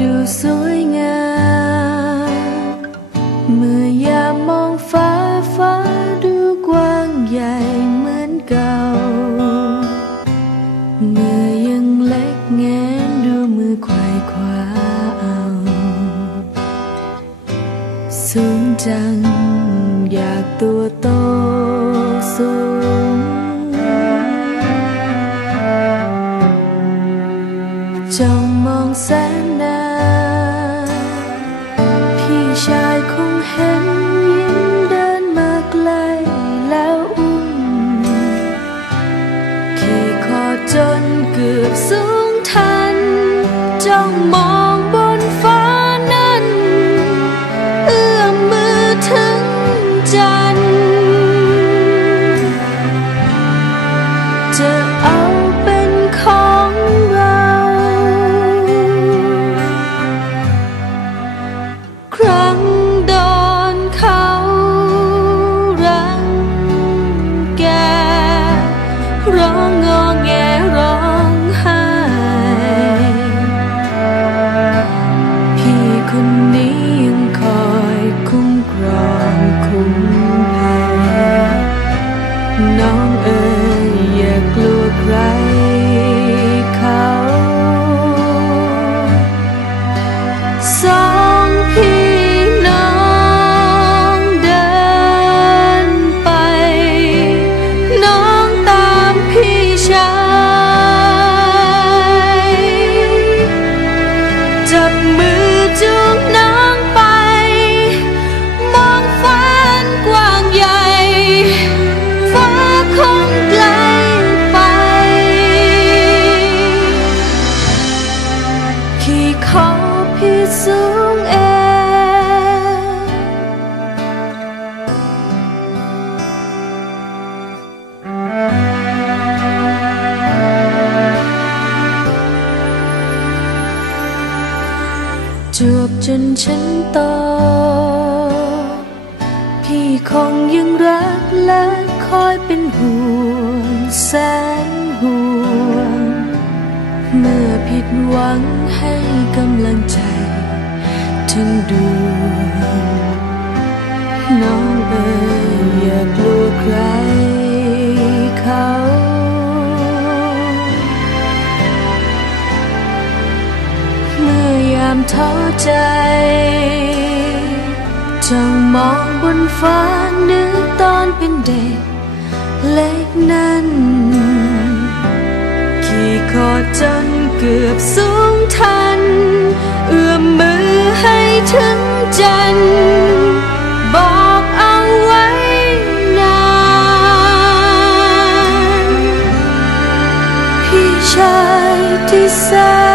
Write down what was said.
ดูสวยงามเมื่อยามมองฟ้าฟ้าดูกว้างให ชายคงเห็นยิ้มเดินมาไกลแล้วอุ้มขี่คอจนเกือบสู ร้องงอแงร้องไห้พี่คนนี้ยังคอยคุ้มครองคุ้มภัยน้อง เขาพี่สูงเองจวบจนฉันโตพี่คงยังรักและคอยเป็นห่วงแสนห่วง เมื่อผิดหวังให้กำลังใจ ถึงดวงน้องเอ๋ยอย่ากลัวใครเขาเมื่อยามท้อใจจ้องมองบนฟ้านึกตอนเป็นเด็กเล็กนั้นขี่คอจนเกือบสูงทัน เอื้อม ถึงจันบอกเอาไว้นานพี่ชายที่แส